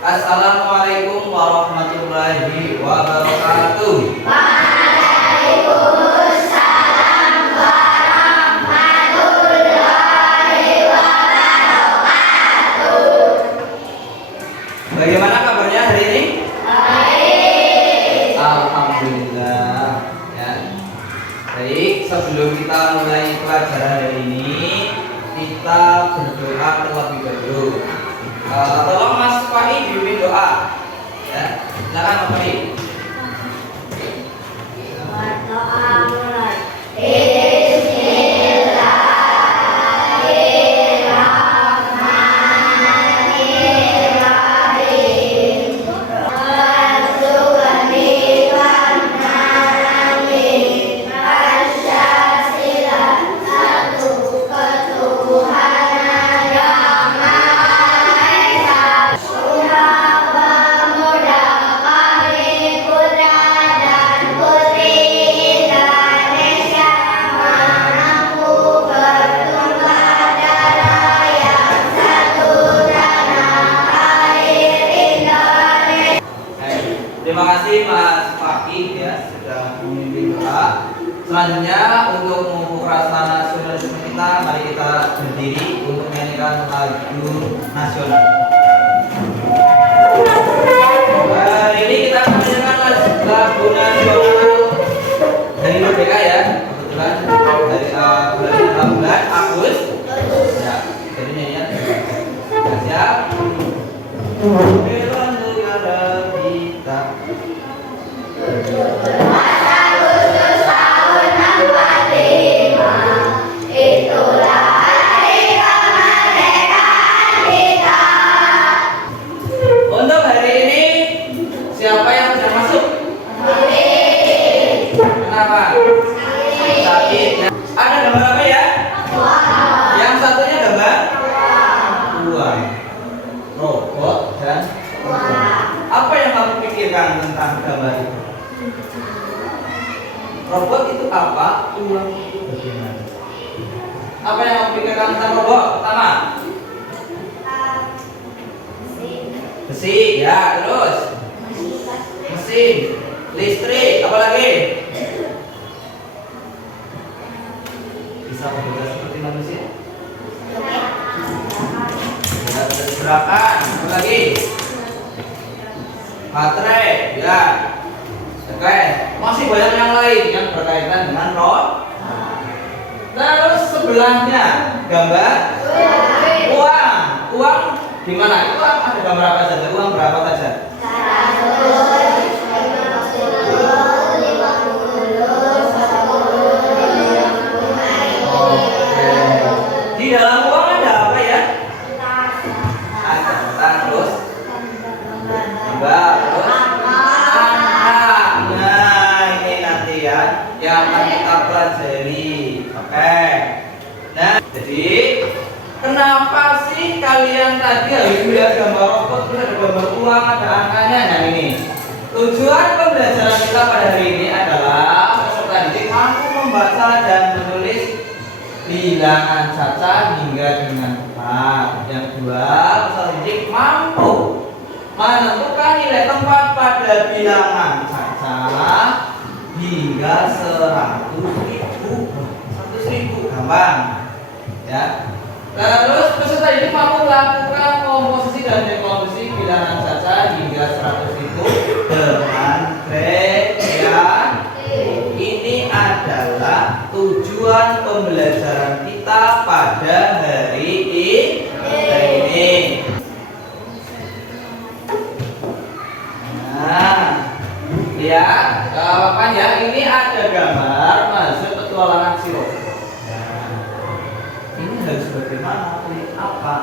Assalamualaikum warahmatullahi wabarakatuh. Waalaikumsalam warahmatullahi wabarakatuh. Bagaimana kabarnya hari ini? Baik. Alhamdulillah. Ya. Baik, sebelum kita mulai pelajaran hari ini, kita berdoa terlebih dahulu. Tolong Mas Fahri bimbing doa. Ya, silakan Mas Fahri. Berdoa mulai. Bismillahirrahmanirrahim. Warzuqni warhamni pancasila satu ketuhanan yang maha esa. Putra pemuda kami putra dan putri Indonesia mengaku bertumpah darah yang satu tanah air Indonesia. Terima kasih Mas Fahri ya sudah memimpin doa. Selanjutnya untuk memupuk rasa nasionalisme kita, mari kita berdiri untuk menyanyikan lagu nasional. Hari ini kita akan menyanyikan lagu nasional dari Merdeka ya, kebetulan dari bulan Agustus. Ya, jadi nyanyian sudah siap. Bela negara kita. Agustus tahun 45, itulah hari kemerdekaan kita. Untuk hari ini siapa yang sudah masuk? Kenapa? Sakit ya. Ada gambar apa ya? Yang satunya gambar uang, robot dan apa yang kamu pikirkan tentang gambar itu? Robot itu apa? Uang itu bagaimana? Apa yang kamu pikirkan tentang robot? Pertama, besi, ya terus mesin, listrik, apa lagi? Bisa bekerja seperti manusia? Ya, gerakan, apa lagi? Baterai, ya. Oke, masih banyak yang lain yang berkaitan dengan roh. Terus sebelahnya gambar uang. Uang di mana? Itu ada gambar apa saja? Uang berapa saja? Di dalam uang ada apa ya? Ada kertas, terus gambar, terus angka. Nah, ini nanti ya yang akan kita pelajari. Oke. Nah, jadi kenapa sih kalian tadi harus melihat gambar robot, terus ada gambar uang, ada angkanya? Nah ini tujuan pembelajaran kita pada hari ini adalah peserta didik mampu membaca dan menulis bilangan caca hingga dengan tepat. Yang kedua, peserta didik mampu menentukan nilai tempat pada bilangan caca hingga 100.000 gampang ya. Terus peserta didik mampu melakukan komposisi dan dekomposisi bilangan caca hingga 100.000 dengan gradient. Ini adalah tujuan pembelajaran kita pada hari ini. Nah, ya, apa ya? Ini ada gambar masuk petualangan siro. Ini harus bagaimana? Ini apa?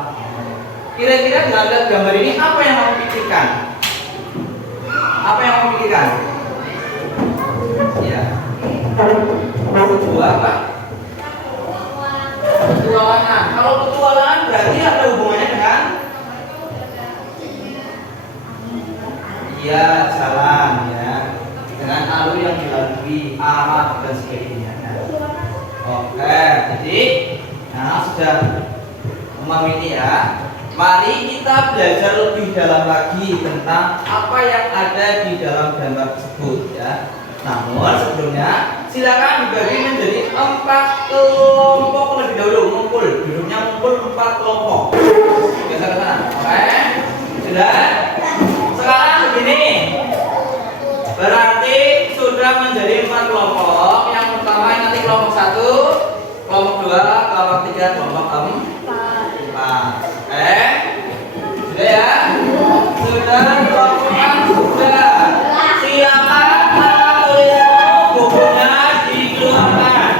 Kira-kira dengan lihat gambar ini apa yang kamu pikirkan? Apa yang kamu pikirkan? Ya. Sebuah apa? Petualangan. Kalau petualangan berarti ada hubungannya dengan ya jalan ya, dengan alur yang dilalui, arah dan sebagainya. Oke, jadi nah sudah memahami ini ya. Mari kita belajar lebih dalam lagi tentang apa yang ada di dalam gambar tersebut ya. Namun sebelumnya silakan dibagi menjadi 4 kelompok terlebih dahulu, ngumpul, duduknya ngumpul 4 kelompok. Geser ke sana. Oke. Sudah? Sekarang begini. Berarti sudah menjadi 4 kelompok. Yang pertama nanti kelompok 1, kelompok 2, kelompok 3, kelompok 4. Sudah ya? Sudah kelompokkan sudah. Silakan bukunya dikeluarkan.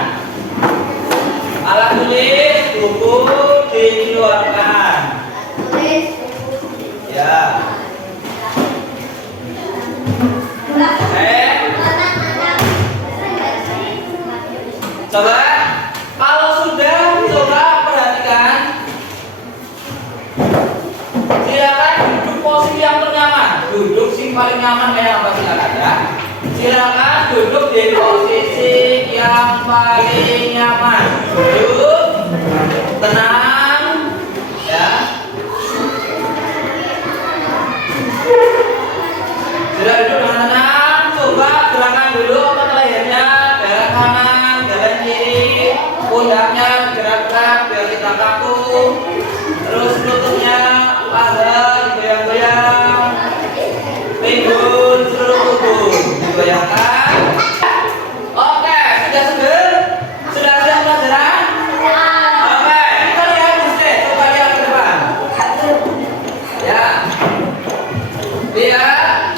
Alat tulis buku dikeluarkan. Ya. Coba kalau sudah coba perhatikan. Silakan duduk posisi yang ternyaman. Duduk sing paling nyaman kayak apa silakan ya. Silakan duduk di posisi yang paling nyaman. Duduk tenang ya. Sudah duduk dengan tenang. Coba gerakan dulu otot lehernya, jalan kanan, jalan kiri, pundaknya gerak-gerak biar kita kaku. Terus lututnya, paha digoyang-goyang, timbul seluruh tubuh digoyangkan. Oke, sudah seger? Sudah siap pelajaran? Oke, kita lihat dulu. Coba lihat ke depan. Ya, lihat.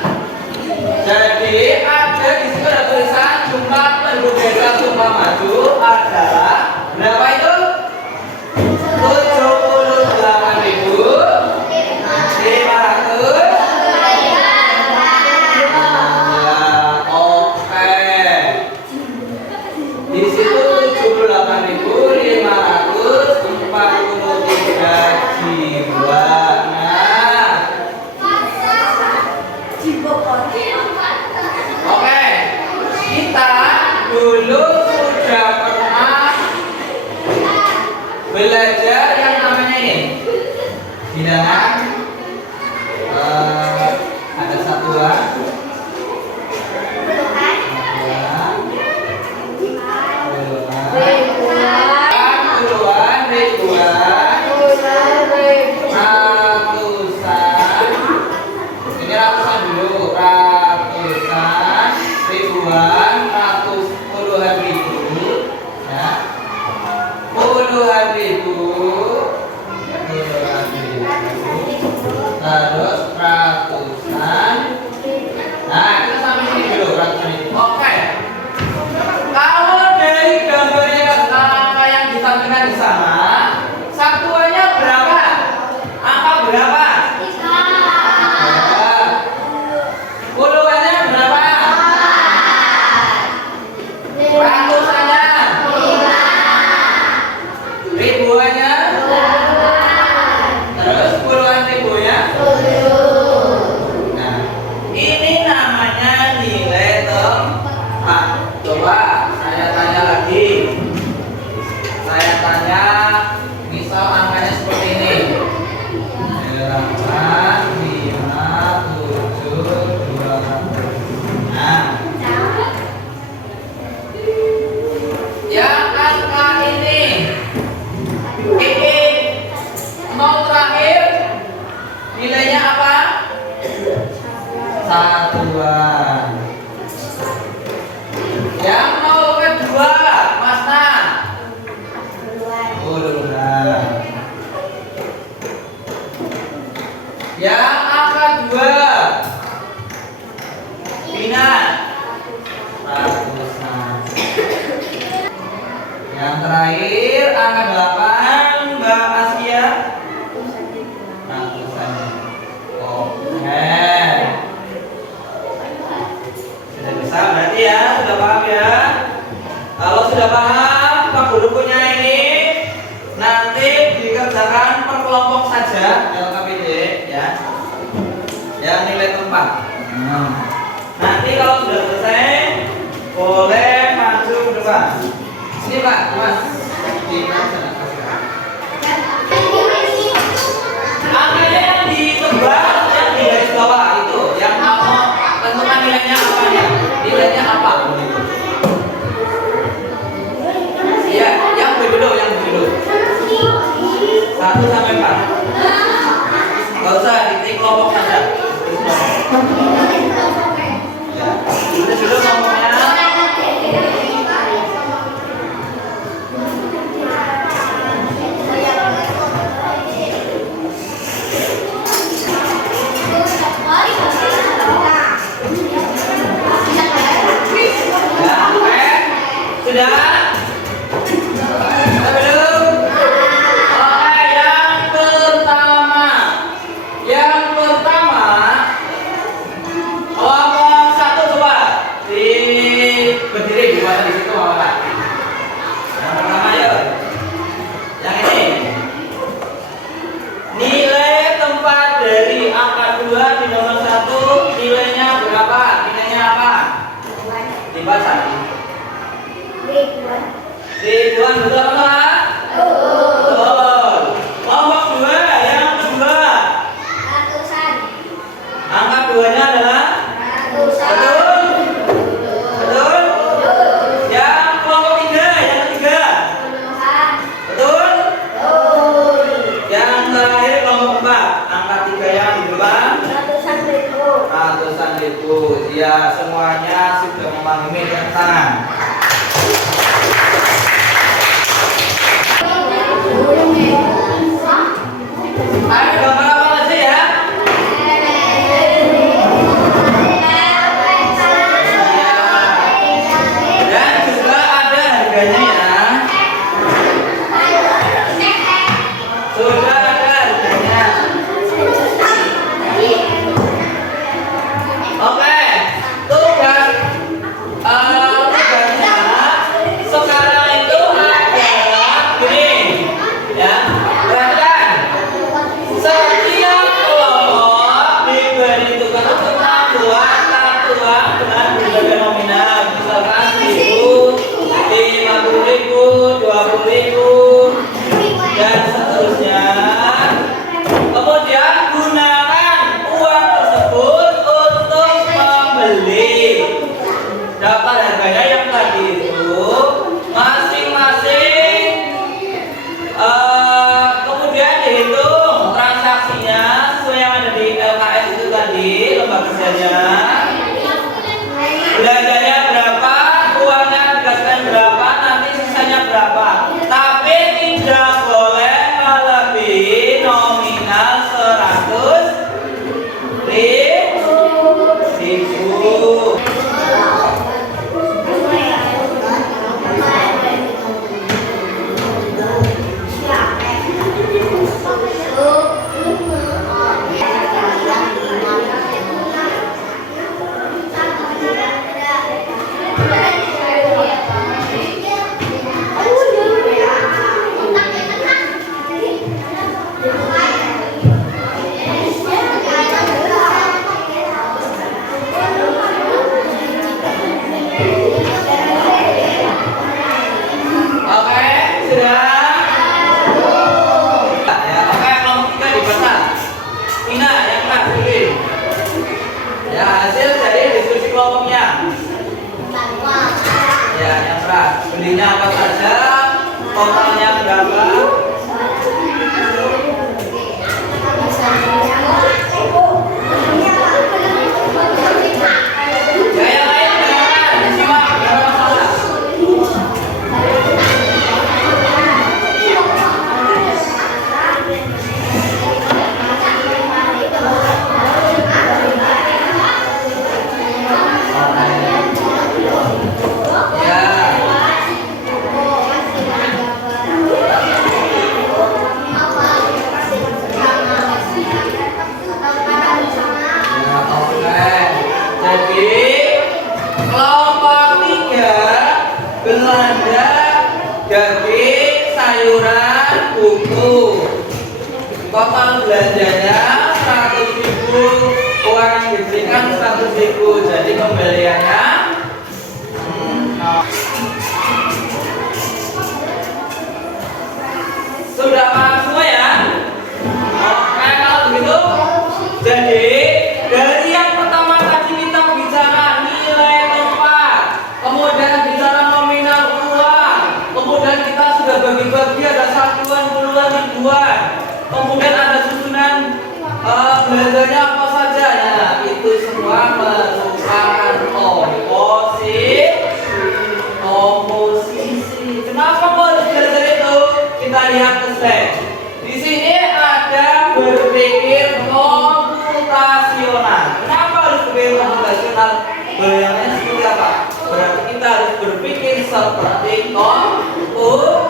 Jadi ada di situ ada tulisan jumlah penduduk desa Sukamaju adalah berapa itu? 78.543 jiwa. Oke, kita dulu sudah pernah belajar yang namanya ini bilangan. Ada satuan, puluhan, ribuan, ratusan. Ini ratusan dulu, ratusan, ribuan, puluhan ribu, ya, puluhan ribu, terus ratusan. Nah, kita sampai sini dulu, ratusan ribu. Oke. Kalau dari gambarnya angka yang ditampilkan di sana, satuannya berapa? Angka berapa? Puluhannya berapa? Ratusannya? Ribuannya? Terus puluhan ribunya? Nah, ini namanya nilai tempat. Coba saya tanya lagi. Saya tanya, misal angkanya seperti ini. 8, 5, 7, 2. Nah, yang angka ini, mau terakhir, nilainya apa? Satuan. Yang nol kedua, Mas Nan. Puluhan. Yang angka 2, Bina. Ratusan. Yang terakhir angka 8, Mbak Asia. Ratusan. Oke. Sudah bisa berarti ya, sudah paham ya. Kalau sudah paham, buku-bukunya ini nanti dikerjakan per kelompok saja LKPD ya. Yang nilai tempat. Nanti kalau sudah selesai, boleh maju ke depan. Sini Pak, Mas. Di mana sana? Ya, itu dulu ngomongnya. Ya, oke. Sudah? Sudah belum? Oke, yang pertama, kelompok satu coba berdiri di mana di situ apa? Yang pertama yuk, yang ini. Nilai tempat dari angka 2 di nomor 1 nilainya berapa? Nilainya apa? Dibaca. Ribuan, betul apa? Betul. Kelompok 2 yang kedua. Angka 2-nya adalah betul. Betul. Yang kelompok 3, yang ketiga. Betul. Yang terakhir kelompok 4, angka 3 yang di depan. Ratusan ribu. Ya, semuanya sudah memahami tentang. Ayo gambar apa aja ya? Dan juga ada harganya ya. Sudah ada harganya. Oke, tugasnya sekarang itu adalah gini, ya. Perhatikan, setiap kelompok diberi tugas untuk membuat satuan dengan berbagai nominal, misalkan 1.000, 50.000, 20.000, dan seterusnya. Kemudian gunakan uang tersebut untuk membeli. Dapat harganya yang tadi itu masing-masing. Kemudian dihitung transaksinya sesuai yang ada di LKS itu tadi, lembar kerjanya. Belanjanya berapa, uangnya dikasihkan berapa, nanti sisanya berapa. Tapi tidak boleh melebihi nominal 100.000. Oke, sudah. Ya, oke, kelompok 3 dibaca. Ina, yang kelas pilih. Ya, hasil dari diskusi kelompoknya. Ya, yang keras. Belinya apa saja? Totalnya berapa? Ya, yang lain dengarkan. Simak, nggak ada masalah. Jadi kelompok 3 belanja daging, sayuran, buku. Total belanjanya 100.000, uang yang diberikan 100.000. Jadi pembeliannya sudah paham semua ya? Oke, kalau begitu, jadi dari yang pertama tadi kita bicara nilai tempat, kemudian bicara nominal uang, kemudian kita sudah bagi-bagi ada satuan, puluhan, ribuan, kemudian ada susunan belanjanya apa saja. Nah, itu semua merupakan komposisi. Kenapa kok harus belajar itu? Kita lihat ke slide. Di sini ada berpikir komputasional. Kenapa harus berpikir komputasional? Bayangannya seperti apa? Berarti kita harus berpikir seperti komputer.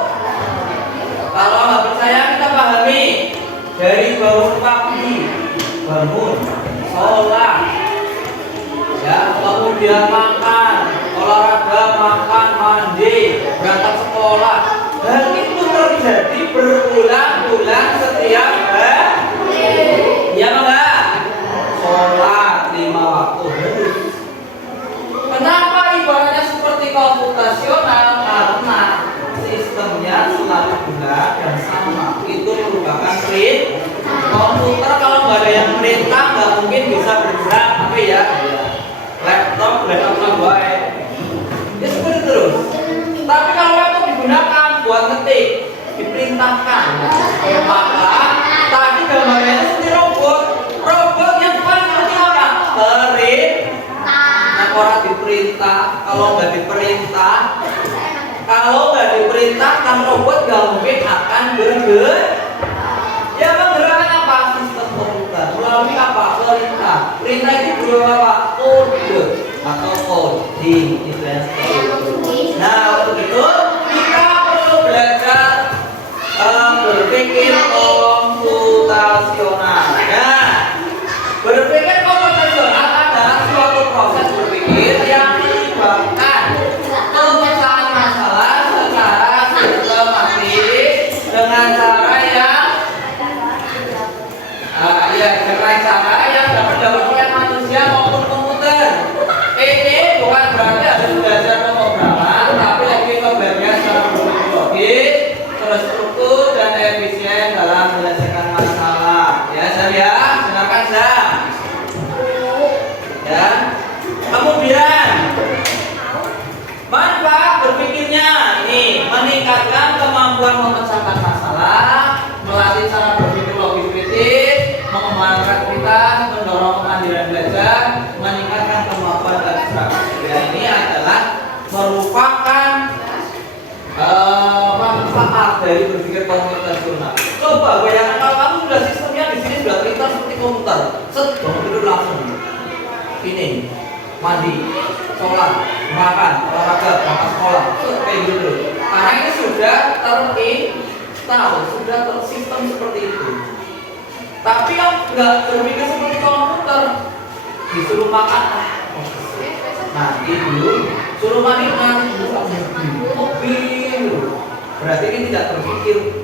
Kalau nggak percaya kita pahami dari bangun pagi, bangun, sholat, ya, kemudian makan, olahraga, makan, mandi, berangkat sekolah. Hal itu terjadi berulang-ulang setiap hari. Ya enggak? Sholat 5 waktu harus. Kenapa ibaratnya seperti komputasional? Karena sistemnya selalu benar dan sama. Itu merupakan print. Komputer kalau nggak ada yang perintah nggak mungkin bisa bergerak. Tapi ya, laptop baik. Ya seperti terus. Tapi kalau laptop digunakan buat ngetik, diperintahkan, maka tadi gambarnya seperti robot. Robot yang paling penting apa? Perintah. Orang diperintah, kalau nggak diperintahkan robot nggak mungkin akan bergerak. Ya menggerakkan apa? Sistem komputer melalui apa? Perintah. Perintah itu berupa apa? Kode atau coding, istilahnya seperti itu. Nah, untuk itu kita perlu belajar berpikir komputasional. Nah, berpikir komputasional adalah suatu proses berpikir yang melibatkan pemecahan masalah secara sistematis dengan cara yang dapat dilakukan oleh manusia maupun komputer. Ini bukan berarti harus belajar pemrograman, tapi lebih ke bagian secara berpikir logis, terstruktur dan efisien dalam menyelesaikan masalah. Ya, saya dengarkan saya. Ya. Kemudian manfaat berpikirnya ini meningkatkan kemampuan memecahkan masalah, melatih cara berpikir logis kritis, mengembangkan kreativitas, mendorong kemandirian belajar, meningkatkan kemampuan abstraksi. Ya, ini adalah merupakan manfaat dari berpikir komputasional. Coba bayangkan kalau kamu sudah sistemnya di sini sudah terlintas seperti komputer, bangun tidur langsung. Ini mandi, sholat, makan, olahraga, berangkat sekolah, kayak gitu. Karena ini sudah sudah tersistem seperti itu. Tapi yang nggak berpikir seperti komputer, disuruh makan, nanti dulu, suruh mandi mobil. Berarti ini tidak berpikir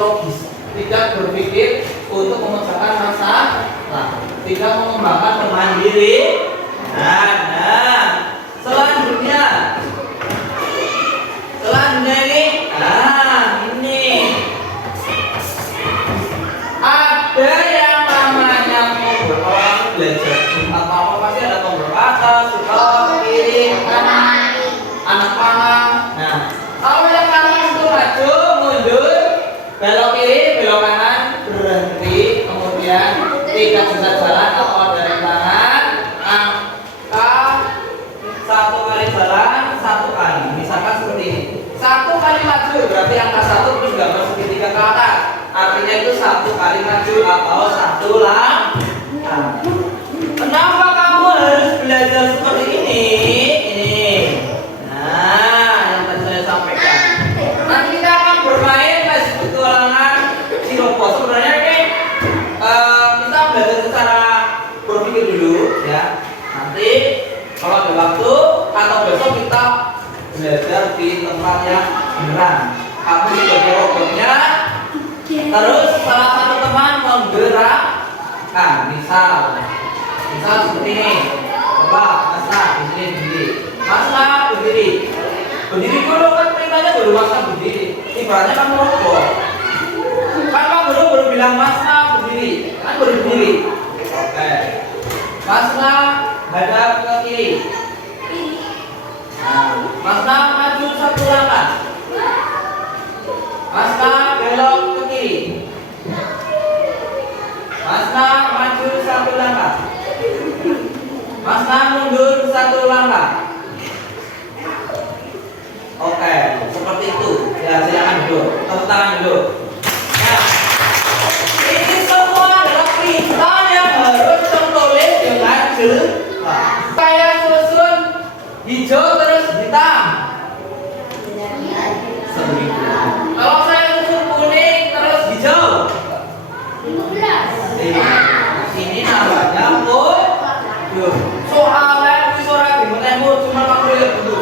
logis, tidak berpikir untuk memecahkan masalah, tidak mengembangkan kemandiri. Nah, selanjutnya ini, ada yang namanya tombol. Orang belajar apa pasti ada tombol atas, bawah, kiri, kanan, anak panah. Nah, kalau yang kanan itu maju, mundur, belok kiri, belok kanan, berhenti, kemudian tidak bisa jalan atau ada rintangan, angka 1 kali jalan, 1 kali. Misalkan seperti ini. 1 kali maju berarti angka 1 terus gambar segitiga ke atas. Artinya itu 1 kali maju atau 1 langkah. Kenapa kamu harus belajar seperti ini? Nah, yang tadi saya sampaikan. Nanti kita akan bermain les petualangan si robot. Sebenarnya ini kita belajar secara berpikir dulu, ya. Nanti kalau ada waktu atau besok kita belajar di tempat yang beneran. Kamu sebagai robotnya, terus salah satu teman menggerakkan, misal seperti ini. Coba Masna di sini berdiri. Masna berdiri. Berdiri dulu kan perintahnya baru Masna berdiri. Ibaratnya kamu robot. Kan kamu baru bilang Masna berdiri, kan baru berdiri. Oke. Masna hadap ke kiri. Masna maju 1 langkah. Masna belok ke kiri. Masna maju 1 langkah. tangan dulu. Nah, ini semua adalah perintah yang harus tertulis dengan jelas. Saya susun hijau terus hitam. Kalau saya susun kuning terus hijau. Ini namanya mode. Soalnya suara di mode cuma kamu lihat dulu.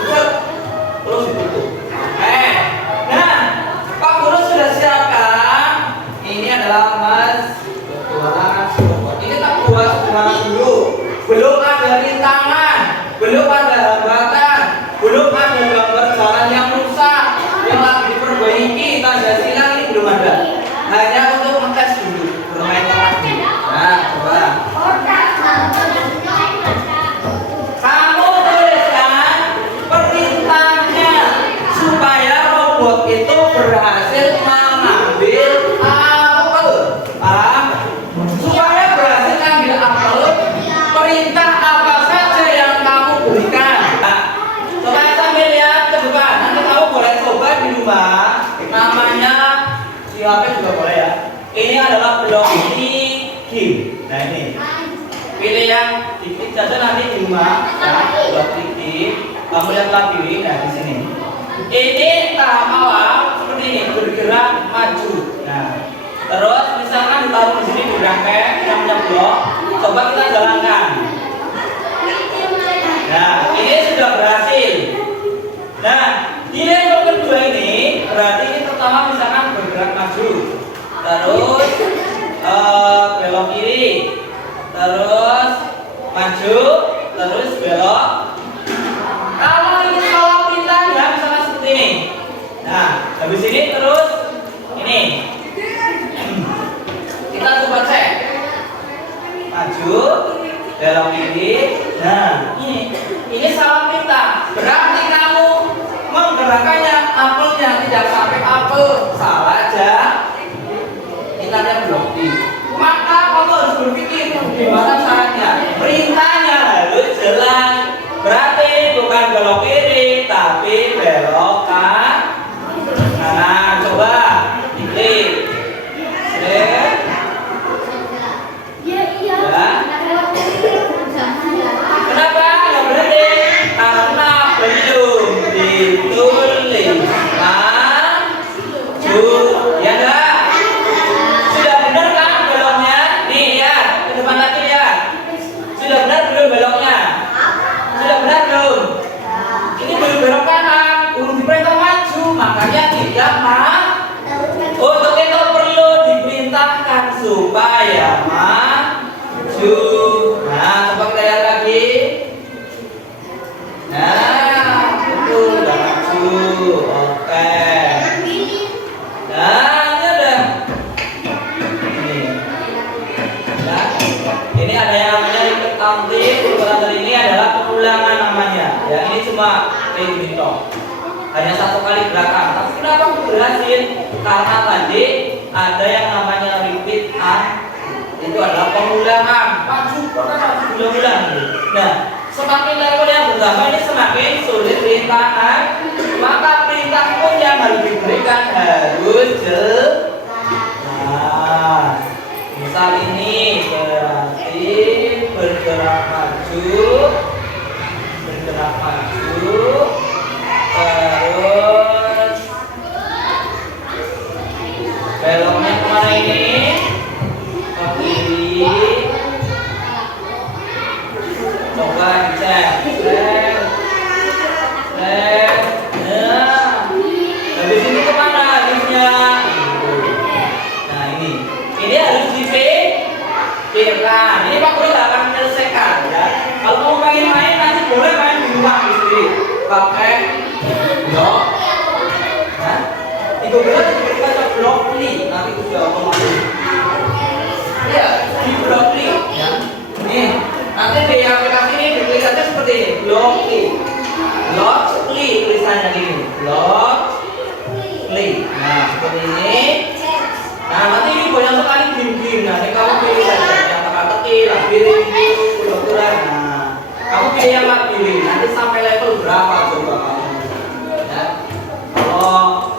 Terus ditutup. Nah, Pak Guru sudah siapkan. Ini adalah Mas Ketuaan. Ini tak buat semuanya dulu. Belum ada rintangan, belum ada hambatan, belum ada gambar jalan yang rusak, yang lagi diperbaiki, tanda silang ini belum ada. Hanya untuk mengetes dulu, bermain lagi. Nah, coba. Kamu tuliskan perintahnya supaya robot itu berhasil mengambil apel. Paham? Supaya berhasil mengambil apel, perintah apa saja yang kamu berikan. Nah, coba sambil lihat ke depan. Nanti kamu boleh coba di rumah. Namanya di HP juga boleh ya. Ini adalah blok game. Nah ini. Pilih yang dikit saja nanti di rumah. Nah, blok game. Kamu lihat lagi. Nah di sini. Ini tahap awal seperti ini, bergerak maju. Nah, terus misalkan ditaruh di sini di rangkai namanya blok. Coba kita jalankan. Nah, ini sudah berhasil. Nah, di level kedua ini berarti ini pertama misalkan bergerak maju, terus belok kiri, terus maju, terus belok. Kalau ini salah perintahnya misalkan seperti ini. Nah, habis ini terus ini. Kita coba cek. Maju, belok kiri. Nah, ini salah perintah. Berarti kamu menggerakkannya, apelnya tidak sampai apel, salah aja. Ingatnya blok D. Maka kamu harus berpikir gimana caranya. Perintahnya harus jelas. Berarti bukan belok kiri, tapi belok kanan. Nah, coba diklik. Set. Kenapa nggak berhenti? Karena belum ditulis maju, ya enggak? Sudah benar kan beloknya? Nih ya, ke depan lagi ya. Sudah benar belum beloknya? Sudah benar belum? Ini belum belok kanan, belum diperintah maju, makanya tidak maju. Untuk itu perlu diperintahkan supaya maju. Nah, coba kita lihat lagi. Nah, betul, udah maju. Oke. Nah, ini udah. Nah, ini ada yang namanya repeat counting. Urutan dari ini adalah pengulangan namanya. Ya, ini cuma repeat hanya satu kali gerakan. Tapi kenapa berhasil? Karena tadi ada yang namanya repeat itu adalah pengulangan. Maju, ulang-ulang. Nah, semakin level yang bertambah ini semakin sulit rintangan. Maka perintah pun yang harus diberikan harus jelas. Misal ini berarti bergerak maju, terus beloknya kemana ini? Ke kiri. Coba dicek. Nah, dari sini kemana arahnya? Nah ini harus dipikirkan. Ini Pak Guru akan menyelesaikan ya. Kalau mau main-main nanti boleh main di rumah istri. Pakai blok. Nah, itu berat kita blok li. Nanti itu sudah otomatis. Ya, di blok li. Ya. Nih, nanti di aplikasi ini diklik aja seperti ini. Blok li. Blok li tulisannya gini. Blok li. Nah, seperti ini. Nah, nanti ini banyak sekali game-game. Nanti kamu pilih saja yang teka-teki, labirin, pura-pura. Nah, kamu pilih yang labirin. Nanti sampai level berapa coba kamu? Ya. Kalau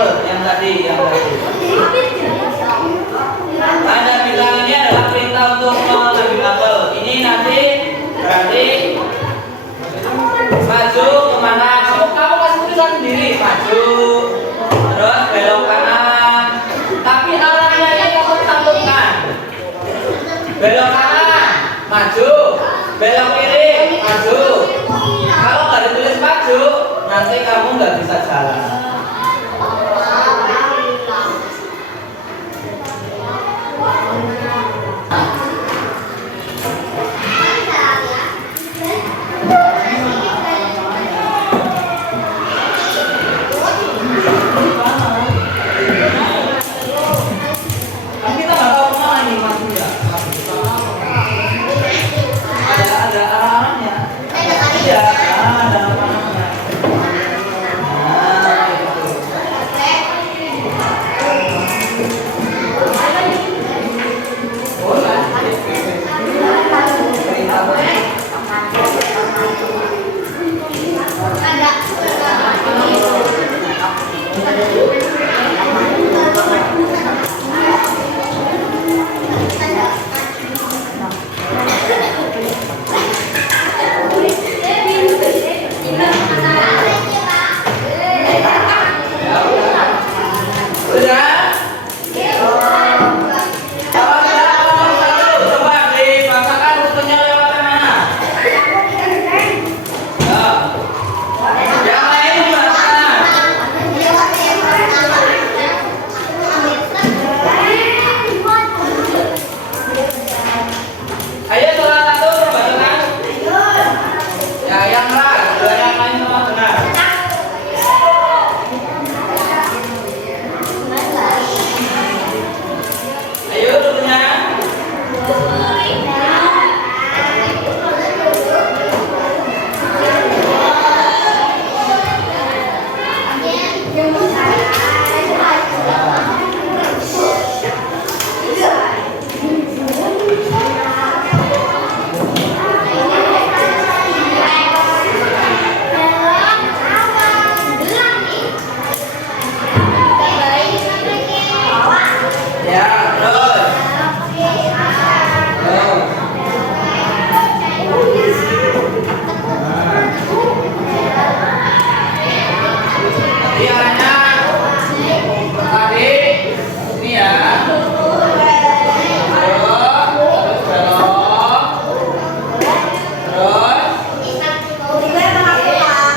yang tadi. Ada bilang ini adalah perintah untuk mengambil apel. Ini nanti berarti maju kemana? Kamu kasih tulisan sendiri. Maju, terus belok kanan. Tapi arahnya yang kamu tentukan. Belok kanan, maju. Belok kiri, maju. Kalau nggak ditulis maju, nanti kamu nggak bisa jalan. Kan kita nggak tahu kemana ini maksudnya. Ada arahnya. Iya, ada arahnya. Nah, itu. Boleh. Udah? Kalau sudah nomor satu, coba dibacakan rutenya lewat mana? Yang lain dibacakan. Ayo salah satu bacakan. Ya, yang benar, dua yang lain semua benar. Ayo rutenya. Ya, terus. Nanti arahnya tadi ini ya. Terus belok. Terus apa yang lewat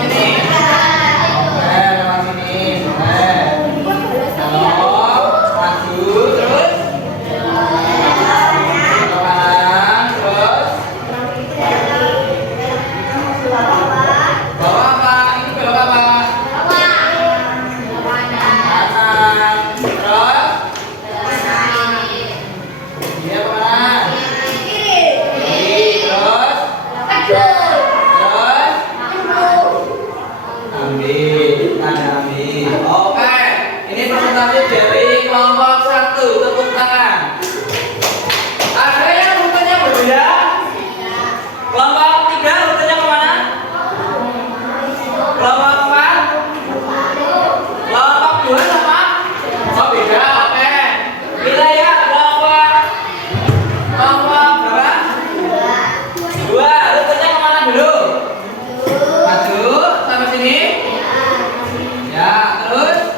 sini? Lewat sini. Belok, maju, terus belok kanan, terus bawa apa? Ini belok apa? Kanan, terus dia kemana? Kiri, terus ambil. Oke, ini presentasi dari kelompok 1. Tepuk tangan. Ada yang rutenya berbeda? Kelompok 3 rutenya kemana? Kelompok 4? Kelompok 2 sama? Oh beda, oke. Kita ya kelompok berapa? 2. Rutenya kemana dulu? Maju sampai sini. Ya, terus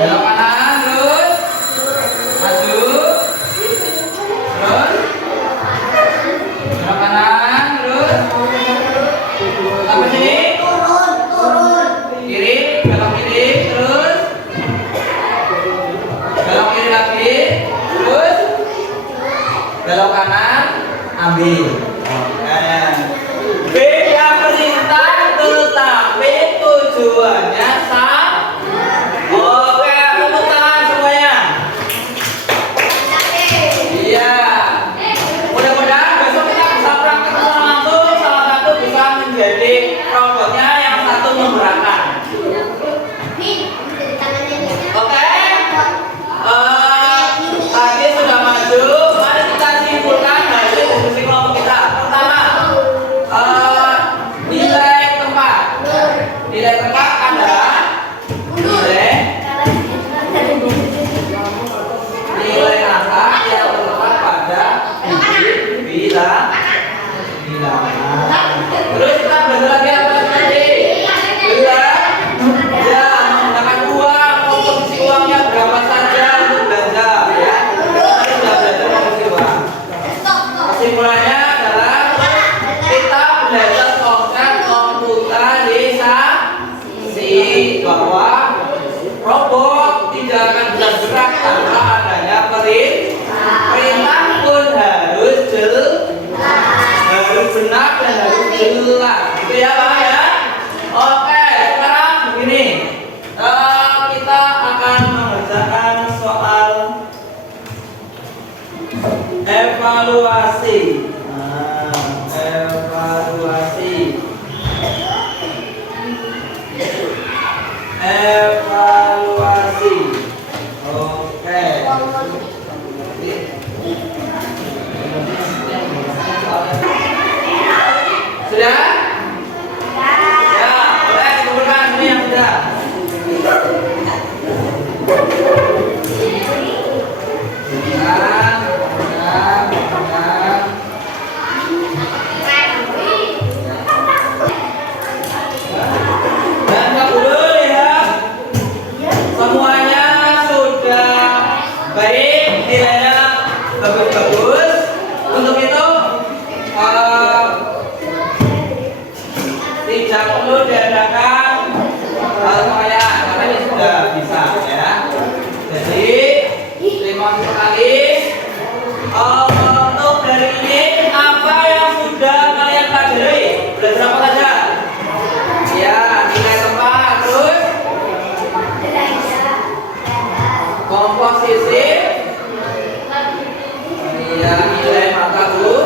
belok kanan, terus maju, terus belok kanan, terus sampai sini. Kiri, belok kiri, terus belok kiri lagi, terus belok kanan, ambil. Beda perintah tetapi tujuannya sama. Oke, tepuk tangan semuanya. Iya. Mudah-mudahan besok kita bisa praktek langsung. Salah satu bisa menjadi robotnya, yang satu menggerakkan. Oke. Tadi sudah maju. Mari kita simpulkan hasil diskusi kelompok kita. Pertama, nilai tempat. Nilai tempat kehilangan. Terus kita belajar lagi apa tadi? Belanja menggunakan uang, komposisi uangnya berapa saja untuk belanja ya. Kita sudah belajar komposisi uang. Kesimpulannya adalah kita belajar konsep komputasi bahwa robot tidak akan bisa gerak tanpa adanya perintah pun harus benar dan harus jelas. Gitu ya Pak ya. Oke, sekarang begini. Kita akan mengerjakan soal evaluasi. Evaluasi. Oke. Sudah? Ya, boleh dikumpulkan ini yang sudah. Dan Kak Guru lihat semuanya sudah baik, nilainya bagus-bagus. Untuk itu tidak perlu diadakan penilaian karena ini sudah bisa ya. Jadi terima kasih sekali. Untuk dari ini apa yang sudah kalian pelajari? Belajar apa saja? Ya, nilai tempat, terus komposisi, ya nilai mata Bu,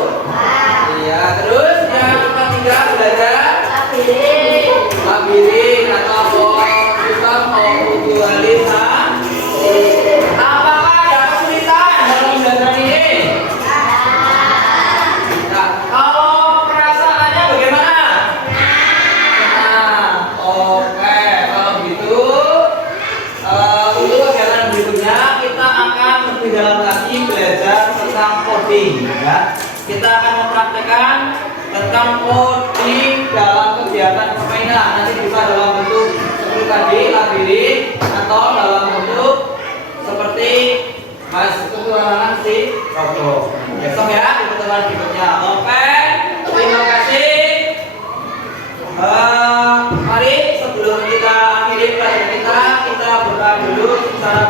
ya terus yang ketiga belajar labirin atau sistem mutualisasi. Apakah ada kesulitan dalam belajar ini? Nah, kalau perasaannya bagaimana? Nah, oke, kalau gitu untuk kegiatan berikutnya kita akan lebih dalam lagi belajar tentang coding ya. Kita akan mempraktekkan tentang coding dalam kegiatan permainan. Nanti bisa dalam bentuk seperti tadi labirin atau dalam bentuk seperti keturunan si robot. Besok ya di pertemuan berikutnya. Oke, terima kasih. Mari sebelum kita akhiri pelajaran kita berdoa dulu secara